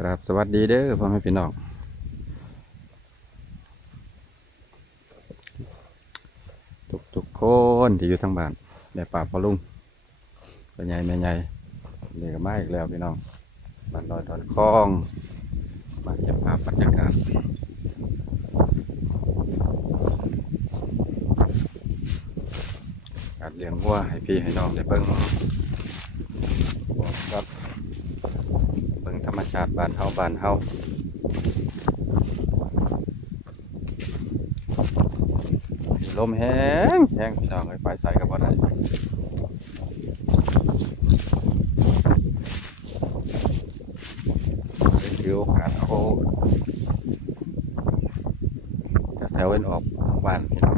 ครับสวัสดีเด้อพ่อแม่พี่น้องทุกทุกๆคนที่อยู่ทางบ้านแม่ป่าพ่อลุงเป็นไงแม่ใหญ่เรียกมาอีกแล้วพี่น้องบ้านลอยตอนคลองมาเก็บภาพบรรยากาศการเลี้ยงวัวให้พี่ให้น้องได้เบิ่งครับ รมชาติบ้านเฮาบ้านเฮาลมแห้งแห้งพี่น้องไอ้ยไปใส่กับบ่ได้เป็นถือโอกาสเอาจากแถวเอ็นออกบ้านพี่น้อง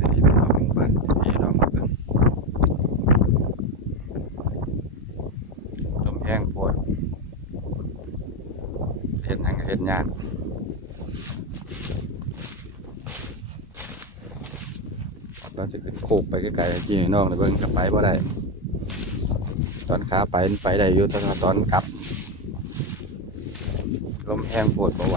อันนี้เป็นออกบ้านพี่น้องเบิ่ง ลมแห้งปวดเห็นหยังก็เห็นยากเราจะขึ้นโคกไปไกลๆที่น้องในเบิ่งจะไปบ่ได้ ตอนขาไปไปได้อยู่ตอนตอนกลับ ลมแห้งปวดบ่ไหว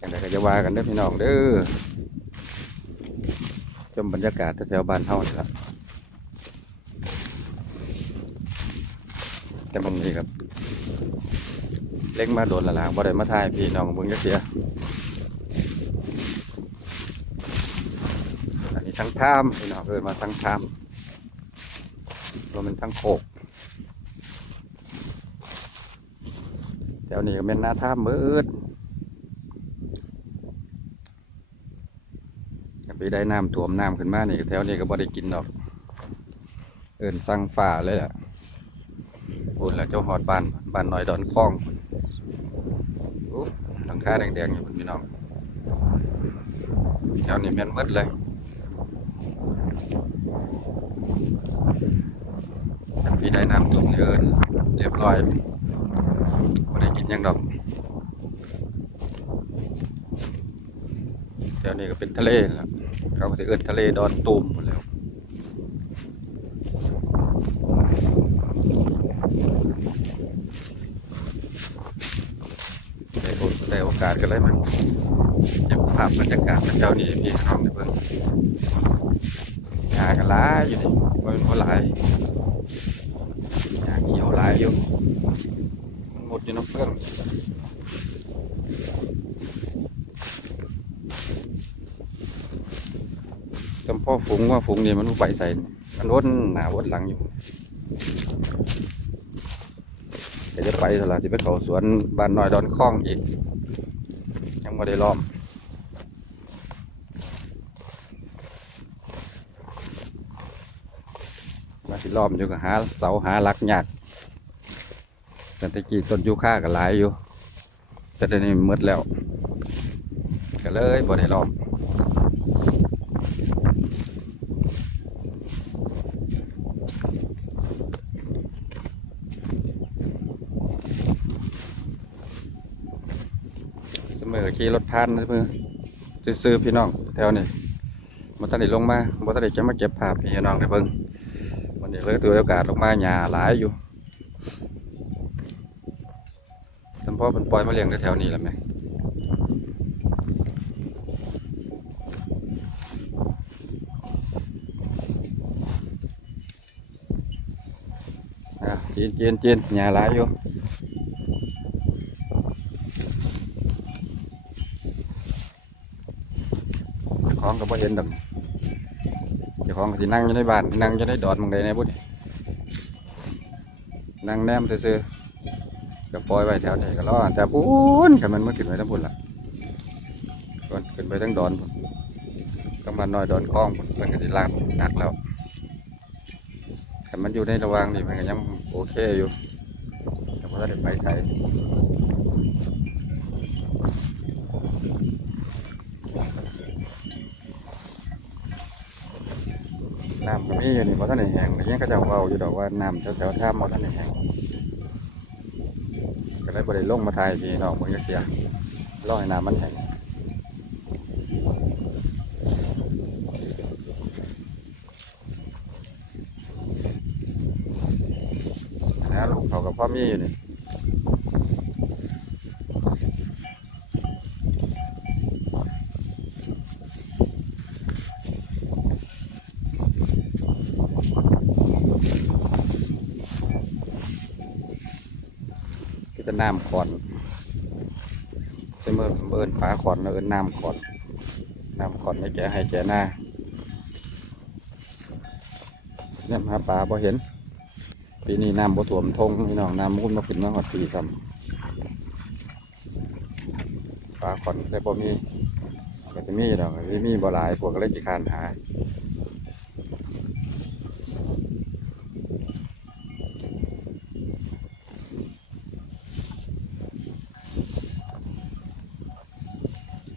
กันใดก็จะว่ากันเด้อพี่น้องเด้อชมบรรยากาศแถวบ้านเฮานี่ล่ะแต่มันนี่ครับ เล็กมาโดนละลาบ่ได้มาทายพี่น้องเบิ่งจักเสียอันนี้ ทั้งท่ามพี่น้องเอิ้นมาทั้งท่ามรวมเป็นทั้งโคกแถวนี้ก็เป็นหน้าท่ามเบิดไปได้น้ำท่วมน้ำขึ้นมานี่แถวนี้ก็บ่ได้กินดอก เอิ้นสั่งฝ่าเลยล่ะพูดแล้วเจ้าหอดบ้านบ้านน้อยดอนคลองหลังคาแดงๆอยู่พุ่นพี่น้องแถวนี้แม่นมืดเลย พี่ได้น้ำตุ่มเอินเรียบร้อยไม่ได้กินยังดอกแถวนี้ก็เป็นทะเลแล้วเขาก็จะเอินทะเลดอนตูมหมดแล้วได้โอกาสกันเลยมันเก็บภาพบรรยากาศเจ้านี่พี่น้องในเบิ่ง หากันหลายอยู่นี่บ่เป็นบ่หลายหาเกี่ยวหลายอยู่มันหมดอยู่น้ำเพื่อนจำพ่อฝูงว่าฝูงนี่มันไปใส่มันวนหนาวนหลังอยู่เดี๋ยวจะไปสละที่ไปเขาสวนบ้านน้อยดอนคล้องอีกยังไม่ได้ล้อมมา ที่ล้อมอยู่กับหาเสาหาหลักหยากแต่ตะกี้ต้นยูค่าก็หลายอยู่ แต่ตอนนี้มืดแล้ว ก็เลยบ่ได้ล้อมเสมอขี่รถผ่านเสมอซื้อพี่น้องแถวนี้มันตันได้ลงมาบ่ตันได้จะมาเก็บภาพพี่น้องได้เบิ่ง วันนี้เลยถือโอกาสลงมาหญ้าหลายอยู่จำพ่อเป็นปล่อยมาเลี้ยงแถวๆนี้และแม่อะจีนจีนจีนหญ้าหลายอยู่เจ้าของก็บ่เห็นดอกเจ้า ของก็สินั่งอยู่ในบ้านนั่งอยู่ในดอนหมองใดในบุญนั่งแนมซื่อๆก็ปล่อยไว้แถวนี้ก็รอแต่พูนกันมันมันขึ้นไปทั้งพุ่นล่ะก่อนขึ้นไปทั้งดอนก็มาน้อยดอนคล้องพุ่นมันก็สิลากหนักแล้วแต่มันอยู่ในระว่างนี่มันก็ยังโอเคอยู่แต่พอได้ไปใส่ น้ำก็มีอยู่นี่เพราะท่านได้แห้งแต่ยังก็จะเว้าอยู่ดอกว่าน้ำแถวๆท่าเพราะท่านได้แห้งก็เลยบริลงมาถ่ายพี่น้องเบิ่งจักเสียรอให้น้ำมันแห้งพอมีอยู่นี่ น้ำขอนจะเมื่อเอินปลาขอนเอินน้ำขอนน้ำขอนไม่แก่ให้แก่หน้าเนี่ยหาปลาพอเห็นปีนี้น้ำบ่ท่วมทงพี่น้องน้ำมุ่นมาขึ้นมาหอดปีครับปลาขอนแต่บ่มีก็จะมีดอกที่มีบ่หลายพวกก็เลยจิคานหา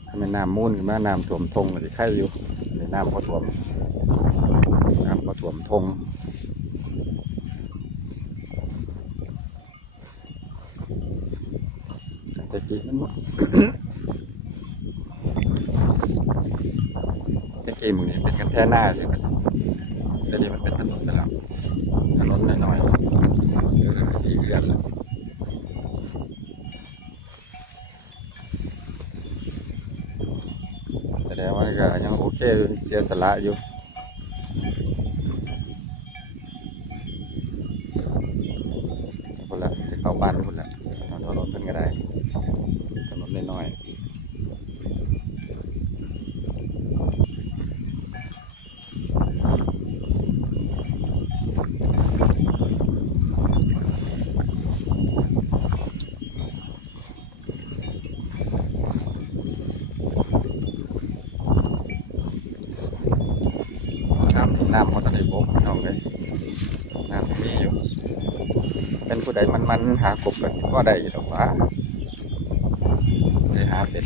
ถ้าเป็ น้ำมูนขึ้นมาน้ำท่วมทงก็สิไข่อยู่ในน้ำบ่ท่วมน้ำบ่ท่วมทงแต่กี้มันบ่แต่กี้มึงนี่เป็นกันแท่หน้าใช่ไหมแต่นี่มันเป็นถนนไปแล้วถนนหน้อยๆเออที่เรียนแล้วแสดงว่าก็ยังโอเค่เสียสละอยู่คนละจะเข้าบ้านคนละเอาถนนเพิ่นก็ได้ถนนน้อยๆ น้ำน้ำเขาตะไคร้บกน้องเลยน้ำมีอยู่เป็นผู้ใดมันมันหากบกันก็ได้หรอกวะได้หาเป็น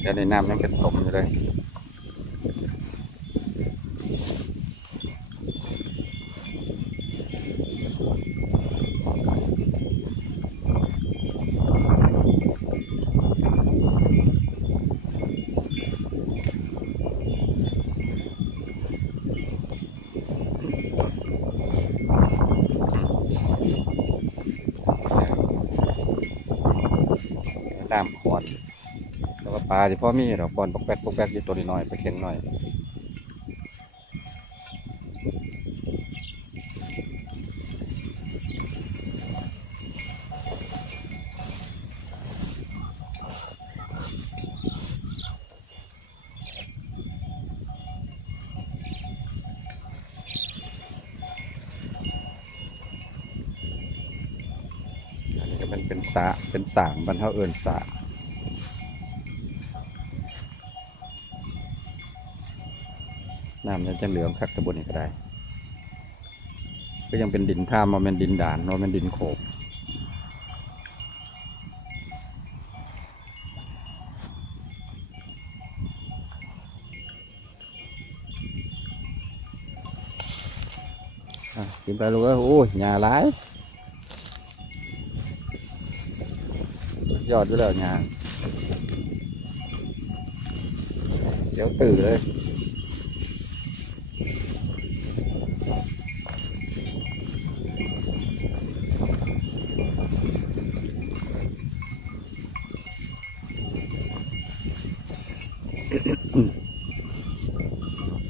แต่ในน้ำยังเป็นตมอยู่เลย น้ำขอนแล้วก็ปลาที่พ่อมีดอกบอลปกแป๊กปกแป๊กอยู่ตัวน้อยไปเข็งหน่อย เป็นสะเป็นสางบรรเทาเอินสะน้ำยังจะเหลืองคักตะบนนี่ก็ได้ ก็ยังเป็นดินท่ามาเป็นดินด่านมาเป็นดินโขกกินไปลูกเอ้ยโอ้ยหญ้าหลาย สุด ยอดด้วยแล้วงานเดี๋ยวตื่นเลย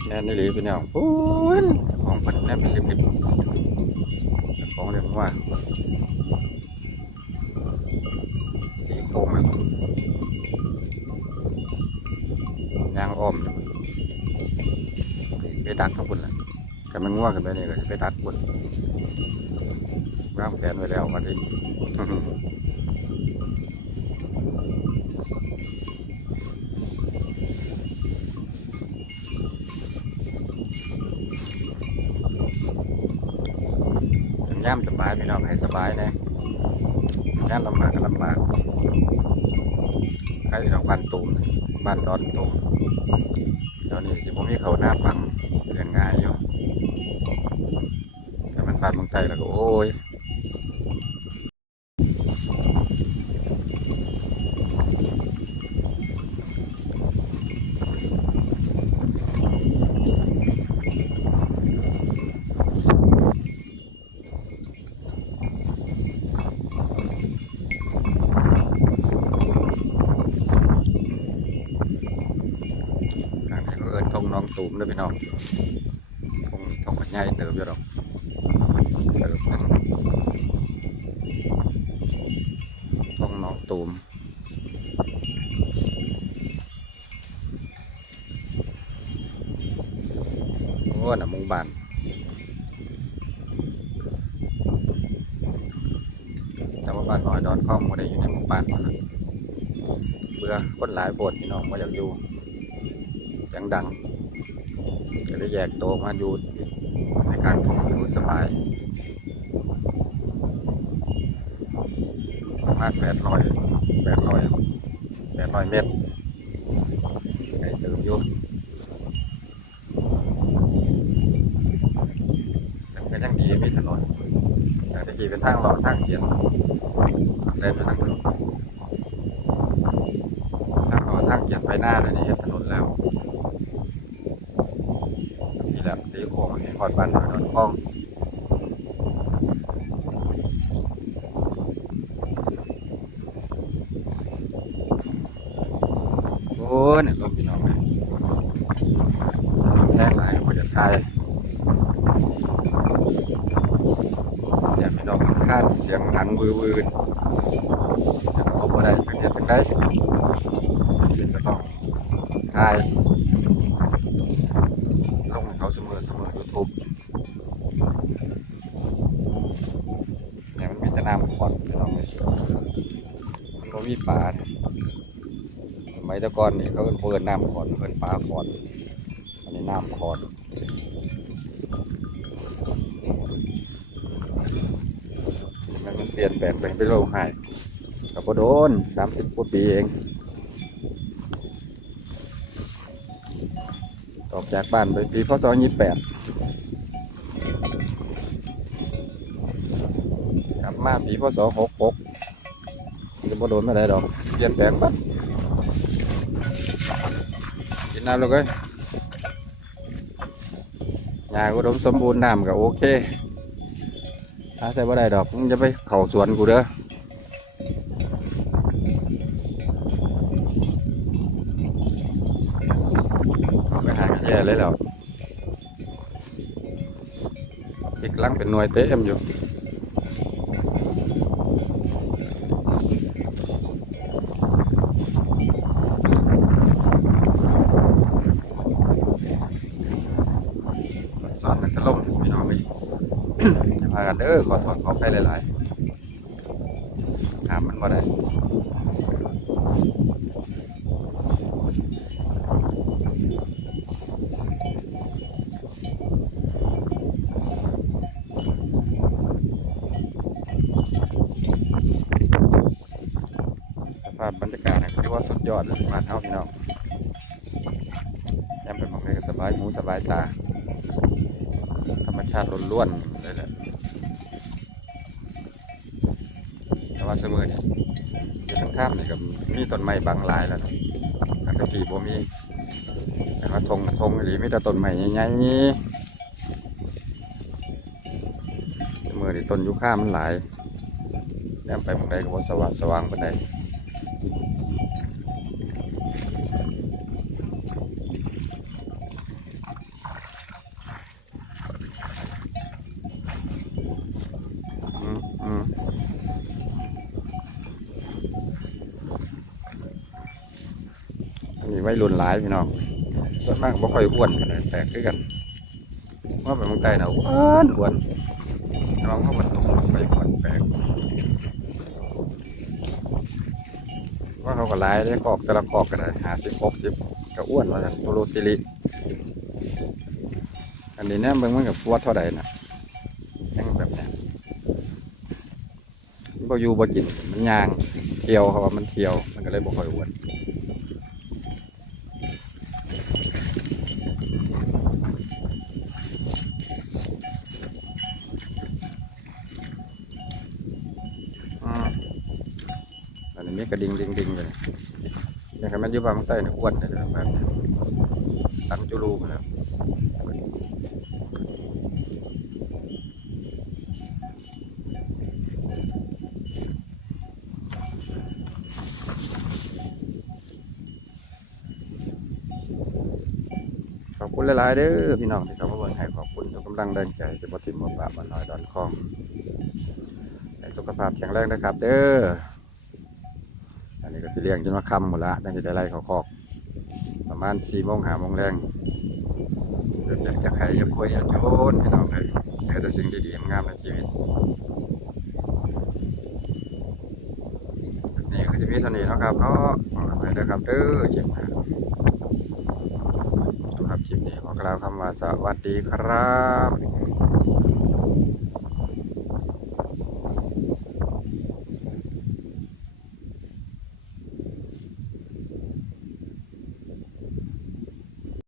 แน่นี่หลีพี่น้องปูนของปันแน่นเป็นริบๆของเรียกว่าสี โครงอะยางอ้อมไปดักทั้งคนละแต่มันง่วงกันไปนี่ก็จะไปดักคนร่างแขนไว้แล้ววันนี้ย่ำสบายพี่น้องให้สบายนะ ย่นลำบากก็ลำบากใครดอกบ้านตูมบ้านดอนตูมเดี๋ยวนี้สิผมมีเขาหน้าฟังเรียนง่ายอยู่แต่มันบ้านเมืองไทยแล้วก็โอ้ย ตูม เด้อพี่น้องทงทงมันใหญ่เติบอยู่ดอกเติบหนึงทงหนองตูมโอ้น่ะมุงบานแต่ว่าบ้านน้อยดอนข้องไม่ได้อยู่ในมู่บ้านมันเบื่อคนหลายโบดพี่น้องมาอยากอยู่เสียงดัง ก็เลยแยกโตวมาอยู่ในกลางทุ่งอยู่สบายประมาณแปดร้อยแปดร้อยแปดร้อยเมตรไกลเติมอยู่แต่ก็ยังดีมีถนนแต่ตะกี้เป็นทางหลอดทางเขียนเดินไปทางถนนทางเราทางเกียรไปหน้าเลยนี่เห็นถนนแล้วนี่แหละตีโค้งนี่ พอดบ้านนอนอนคลองโอ้เนี่ยรถพี่น้องเลยแท้หลายกว่าจะทายอย่าพี่น้องคาดเสียงดังวือวืนเอาบ่ได้เป็นเฮ็ดจังได๋เป็นจะต้องถ่ายลงให้ เสมอเสมอ YouTube เนี่ยมันมีแต่น้ำขอดพี่น้องเอ้ยมันบ่มีปลาเนี่ยสมัยต่ก่อนนี่เขาเอิ้นบ่เอิ้นน้ำขอดเอิ้นปลาขอดอันนี้น้ำขอดมันมันเปลี่ยนแปลงไปเป็นโลหะกับโดนสามสิบกว่าปีเอง ออกจากบ้านไปปีพศยี่แปดกลับมาปีพศหกหกจะบ่โดนไม่ได้ดอกเปลี่ยนแปลงปั๊บกินน้ำแล้วก็ยาอุดมสมบูรณ์น้ำก็โอเคถ้าใส่บ่ได้ดอกมึงจะไปเข่าสวนกูเด้อ เอาไปหาแย่เลยแล้วอีกลัง เป็นหน่วยเต็มอยู่สอนมันจะล่มพี่น้องนี่จะพากันเด้อขอถอดขอไปหลายๆหามมันบ่ได้ สภาพบรรยากาศนะถือว่าสุดยอดเลย บ้านเฮาพี่น้องยามเป็นมองเลยก็สบายหูสบายตา ธรรมชาติล้วนๆเลยแหละแต่ว่าเสมอเนี่ยอยู่ทางท่ามนี่ก็มีต้นไม้บางหลายแล้วนะอันตะกี้บ่มีแต่ว่าทงทงหรือมีแต่ต้นไม้ใหญ่ๆเสมอนี่ต้นยูคามันหลายแนมไปมองใดก็บ่สว่างสว่างปานใด อืมอืมอันนี้ ไว้รุนหลายพี่น้องส่วนมากบ่ค่อยอ้วนกันเลยแปลกคือกันว่าไปเมืองใต้นะอ้วนอ้วนน้องเขาบรรทุกไปอ้วนแปลกว่าเขาก็หลายได้กอกแต่ละกอกกันเลยหาสิบหกสิบก็อ้วนว่าจันตุลุติลิอันนี้เนี่ยเบิ่งมันกับวัดเท่าใดน่ะยังแบบเนี้ยมันบ่อยู่บ่กินมันยางเที่ยวเขาว่ามันเที่ยวมันก็เลยบ่ค่อยอ้วนอืมอันนี้มีก ระดิ่งดิ่งดิ่งเลยอย่างมันอยู่บานเมืองใต้เนี่ยอ้วนนะแบบตันจุลูมาแล้วขอบคุณหลายๆเด้อพี่น้องที่เข้ามาเบิ่งให้ขอบคุณทุกกำลังแรงใจจะบ่ทิ่มบ่ปะบ่น้อยดอนคองให้สุขภาพแข็งแรงนะครับ เด้อ ก็สิเลี้ยงจนว่าค่ำหมดละตั้งแต่ได้ไล่เขาคอก ประมาณ4โมง5โมงแรงเดี๋ยวจะใครจะป่วยอย่าโจนพี่น้องเลยเจอแต่สิ่งดีๆงามในชีวิตนี่ก็จะมีเท่านี้นะครับเนาะไปเด้อครับเด้อเจ็บนะสำหรับคลิปนี้ขอกล่าวคำว่าสวัสดีครับ